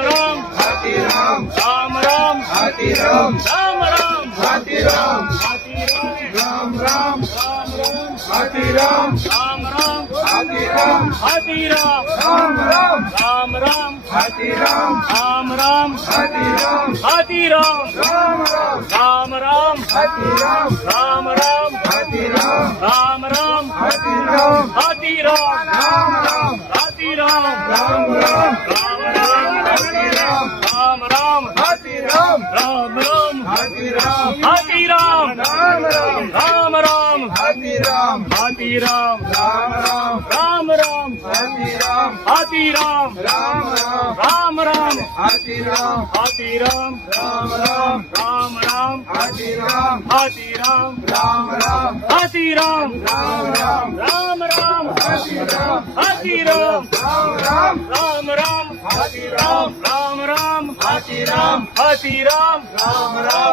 राम हाथी राम राम राम हाथी राम राम राम हाथी राम हाथी राम राम राम राम राम हाथी राम राम राम हाथी राम हाथी राम राम राम राम राम हाथी राम राम राम हाथी राम हाथी राम राम राम राम राम हाथी राम राम राम हाथी राम राम राम हाथी राम हाथी राम राम राम हाथी राम राम राम राम राम हाथी राम राम राम हाथी राम राम राम हाथी राम हाथी राम राम राम राम राम हाथी राम हाथी राम राम राम राम राम हाथी राम हाथी राम राम राम राम राम हाथी राम हाथी राम राम राम राम राम हाथी राम हाथी राम राम राम हाथी राम राम राम राम राम हाथी राम हाथी राम राम राम राम राम हाथी राम राम राम हाथी राम हाथी राम राम राम